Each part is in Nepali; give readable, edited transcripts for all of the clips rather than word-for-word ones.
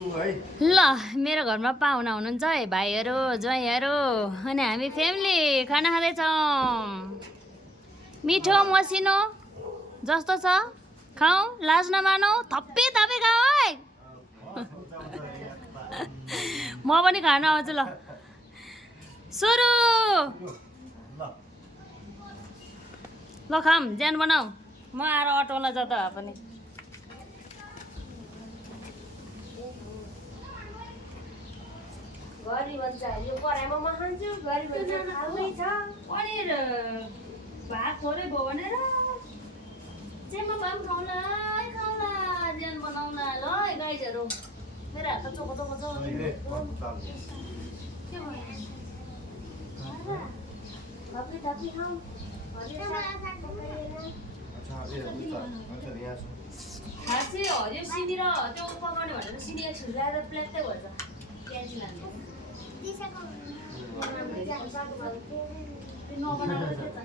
ल मेरो घरमा पाहुना हुनुहुन्छ है भाइहरू ज्वाइँहरू अनि हामी फ्यामिली खाना खाँदैछौँ। मिठो मसिनो जस्तो छ खाऊ, लाज नमानौ, थप्पी थप्पी खाऊ है। म पनि खान आउँछु ल। सुरु ल खाम ज्यान बनाऊ। म आएर अटाउला जता पनि गरी भन्छ यो कराईमा म खान्छु गरी भन्छ खाल्दै छ पनिर भात थोरै भयो भनेर जेमा भए पनि खाउँला है खाउँला ज्यान बनाउँला ल है गाइजहरू। मेरो हात त चोखो चोखो छ। थपी थपी खाऊ खास चाहिँ हरियो सिमी र त्यो पकाउने भनेर सिमीको छिल्काएर प्लेटै भन्छ प्याजी लाने नबनाएर के त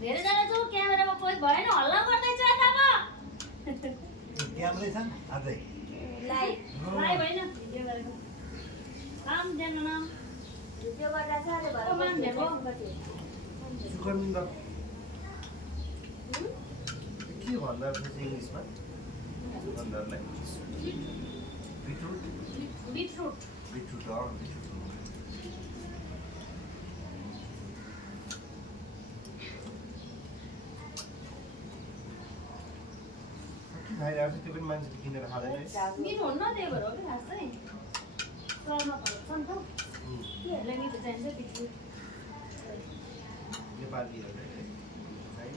धेरैजना चाहिँ क्यामेरामा कोही भएन हल्ला गर्दैछ यतामा क्यामेरै छन् अझै लाइभ होइन भिडियो गरेको काम जान्न भिडियो गर्दा साह्रै भयो मान्छेको सुगन्ध के भन्दा रहेछ इङ्ग्लिसमा सुगन्धलाई बिटरुट बिटरुट बिटरुट खाइरहेको छ त्यो पनि मान्छेले किनेर खाँदैन है। मिठो हुन्न त्यही भएर हो कि खास चाहिँ चल्न फरक छ नि त केहरूलाई मिठो चाहिन्छ बिटरुट नेपालीहरूले चाहिँ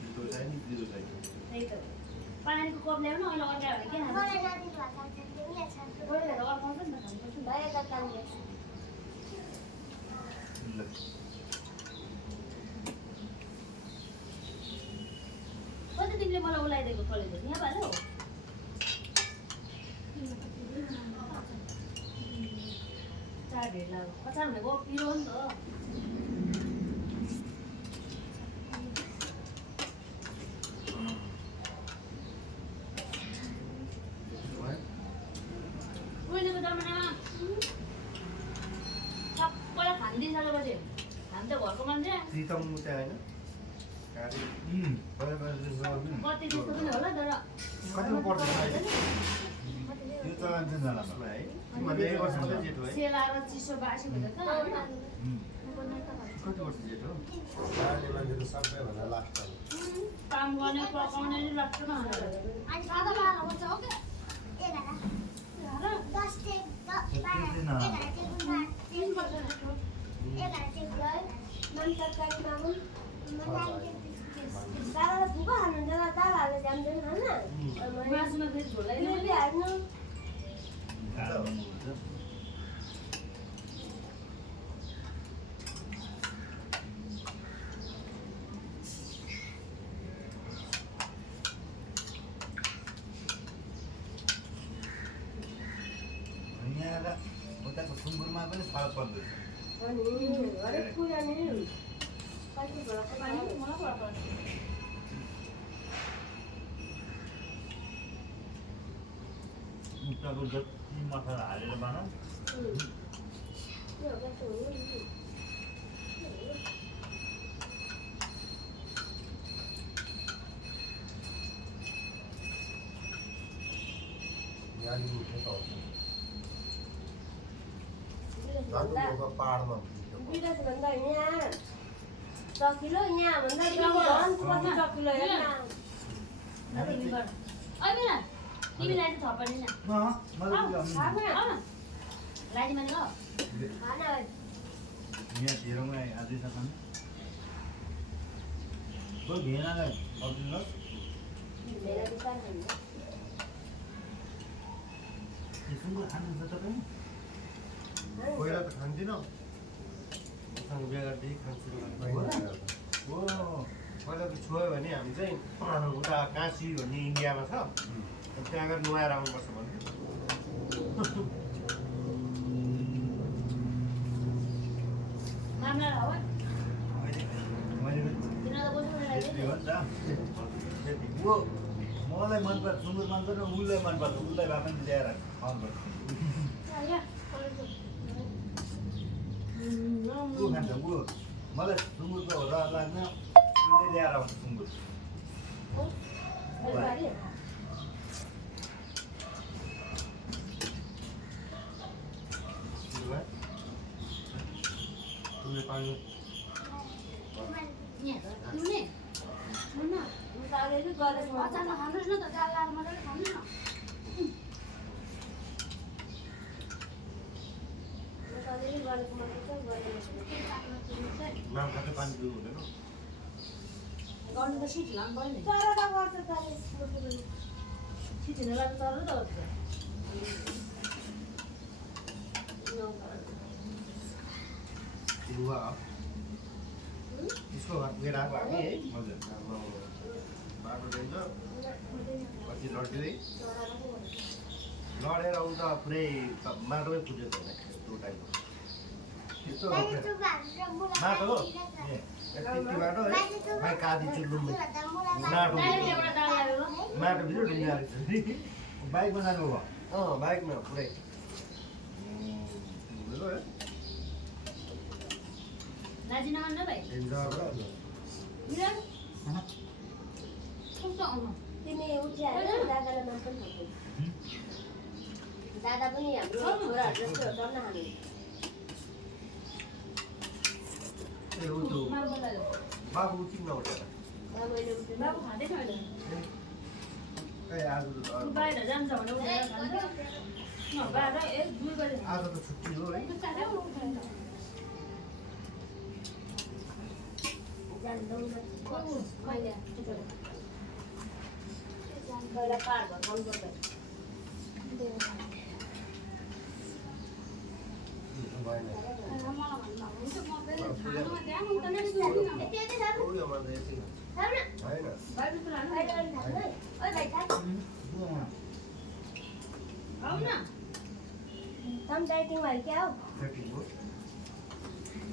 छिटो चाहिँ नि पिरो चाहिँ त्यही त पानीको कप ल्याउनु अहिले अर्कायो भने के खान्छ गोरेर अर्काउँछ नि त खानुपर्छ नि भएका काम ल कति तिमीले मलाई उलाइदिएको कलेजहरू यहाँ पाल्यो चार ढेड लाग्यो अचार भनेको पिरो नि त उहिलेको जमानामा सबैलाई खानिदिइसकेपछि हामी त घरको मान्छे प्रितम चाहिँ होइन कति जस्तो पनि होला तर कतिमा पर्दैन अहिले यो चलन चाहिँ जान यसमा है तिमीहरूले एक वर्ष मात्रै जेठो है सेलाएर चिसो बासी हुन्छ त होइन कति वर्ष जेठो सबैभन्दा लास्ट काम गर्ने पकाउने नि लाग्छ न दादालाई फुको हाल्नुहुन्छ दादा हालेर जान्दैन खान मासुमा फेरि झोलाइ हाल्नु यहाँ उताको सुँगुरमा पनि फरक पर्दैछ अनि हरेक कुरा नि कति बेलाको पानी मलाई पर्छ मुक्ताको जति मसला हालेर बनाऊ पाहाडमा विदेशभन्दा यहाँ 10 किलो यहाँ भन्दा कति 10 किलो हेर्न तिमीलाई चाहिँ थपनी न लाइदिमा ल यहाँ ढेँडोमा अझै छ खानु घेनालाई सक्दिनुहोस् सुँगुर खानुहुन्छ तपाईँ पहिला त खान्थिनँ उसँग बिहा गर्दै खान्छु हो पहिला त छोयो भने हामी चाहिँ उता काँसी भन्ने इन्डियामा छ त्यहाँ गएर नुहाएर आउनुपर्छ भन्थ्यो मामला हो मैले तिनीहरूलाई बोल्नु त्यही हो नि त त्यति ऊ मलाई मनपर्छ सुँगुर मनपर्छ उसलाई मनपर्छ उसलाई भए पनि ल्याएर मनपर्छ ऊ खान्छ ऊ मलाई सुँगुरको रहर लाग्न उसले ल्याएर आउँछ सुँगुर तुमले पानी अलिअलि गरेको अचानक खानुहोस् न त जाल लाएर मजाले खानुहोस् न अलिअलि गरेको मात्रै छ गरेको नाम खाँदै पानी पिउनु हुँदैन गर्नु त सिटी लानु पऱ्यो नि चराटा गर्छ चरा सिटी नलाएर चल्नु त तिरुवा इसको लिएर आएको हामी है हजुर बाटो दिन्छ पछि लड्दै लडेर उ त पुरै माटोमै पुजेको होइन त्यस्तो टाइपको त्यस्तो माटो हो त्यति माटो है भाइ कादी चुल्लुमै माटो एउटा दाल लाग्यो माटो भित्र ढुङ्गाएको छ नि बाइकमा जानु भयो बाइकमा पुरै दाजी नमान्नु भाइ मिलन कस्तो आउनु तिमी उठिहाल्यो दादालाई मन पनि थाप्यो दादा पनि हाम्रो छोराहरू जस्तो हो डन्न खानु मा बोलायो बाबु उठिन नउठेर मैले उठेन बाबु खाँदैन अहिले खै आज त बाहिर जान्छ भने उठेर खान्छ न बाह्र एक 2 बजे आज त छुट्टी हो है जान्दैनौँ कहिले पहिला पार भर्काउनु पर्दैन भएन उड्यो मलाई यति होइन हम डाइटिङ भयो क्या हो थर्टी हो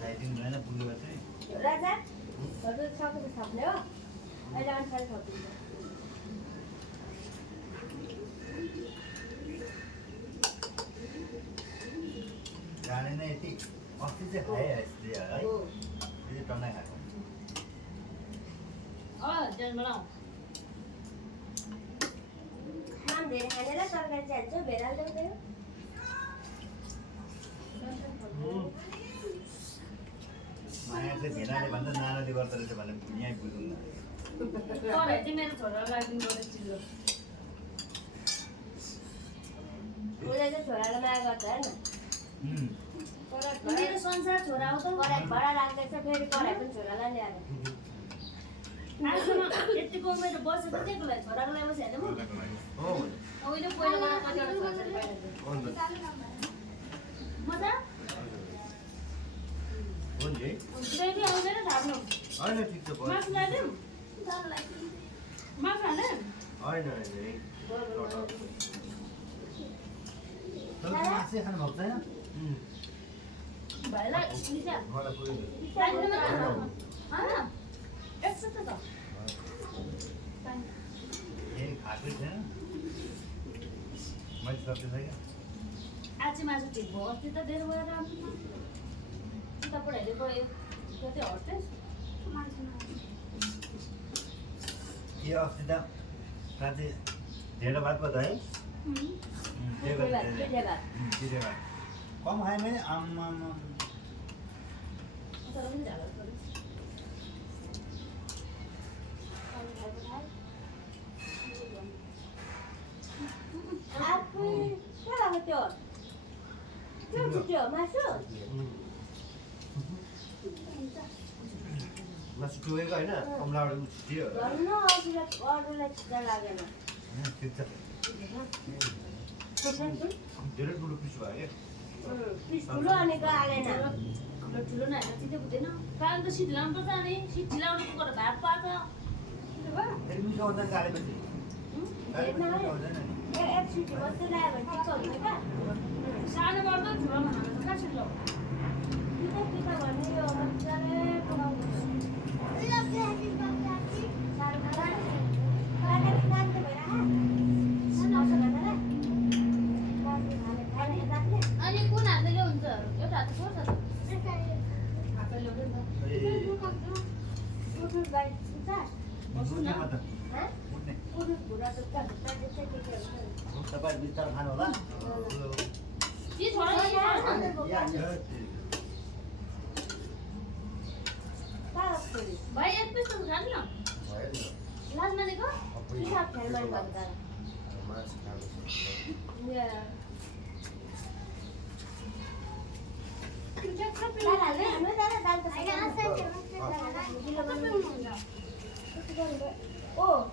लाइटिङ भएन पुगेको चाहिँ राजा हजुर सकेको थप्ने हो अहिले अनुसार थपिन्छ जाने नै यति अस्ति चाहिँ खाएँ यसले है फेरि टन्नै खाएको जन्मलाउ नाम धेरै खानेर तरकारी चाहिँ हाल्छ भेराल देऊ माया चाहिँ भेनाले भन्दा नानाले गर्दो रहेछ भने यहीँ बुझौँ न कराई चाहिँ मेरो छोरालाई लागिदिनु पर्यो चिल्लो उसले चाहिँ छोरालाई माया गर्छ होइन मेरो संसार छोरा हो त कराई भाडा राख्दैछ फेरि कराई पनि छोरालाई ल्याएर आजसम्म यतिको मेरो बसेको के लागि छोराको लागि बसिहाल्यो म हो अहिले पहिला मलाई कतिवटा संसार बाहिर अन्त म त हो नि है रेडी आउँदैन थाप्नु होइन ठिक छ भयो मासु ल्याइदिउँ मासु हाल्ने होइन होइन है तपाईँ मासु खानु भएको छैन भाइलाई निशा मलाई पुग्यो ल्याइदिनु मात्र होइन यस्तो त यही खाएकै थिएन मैले सक्छु क्या आज चाहिँ मासु ठिक भयो अस्ति त धेरै भएर उता पढाइले गयो कति हट्टेस के अस्ति त साँच्चै ढेँडो भात पो त है पिठे भात पिठे भात कम खाएँ मैले आम्मा तर पनि झाला पऱ्यो आफै के भएको त्यो त्यो छुट्यो मासु मासु टोकेको होइन कमलाबाट उ छिट्यो धन्न अरूलाई छिट्टा लागेन ठिक छ धेरै ठुलो पिस भयो पिस ठुलो अनि गालेन ठुलो ठुलो नै होइन चित्तै बुझ्दैन काल त सिट लाउनु पर्छ अनि सिट लाउनु गएर भात पार्छ फेरि मिठो हुँदैन गालेपछि गालेपछि मिठो हुँदैन नि एक सिटी मात्रै ल्यायो भने ठिक हुन्छ क्या सानो पर्दा ठुलोमा खानु त कहाँ सिट लाउ पिता पिता भन्ने यो मजाले पकाउनु साह्रो अनि कुन हातले ल्याउँछ एउटा हात पर्छ हातले ल्याउँदै नि त उठ्ने म त उठ्ने तपाईँ बिस्तारो खानु होला यी छोरा भाइ एक पिस त खानु न लाजमा दिएको मासु खानु ओ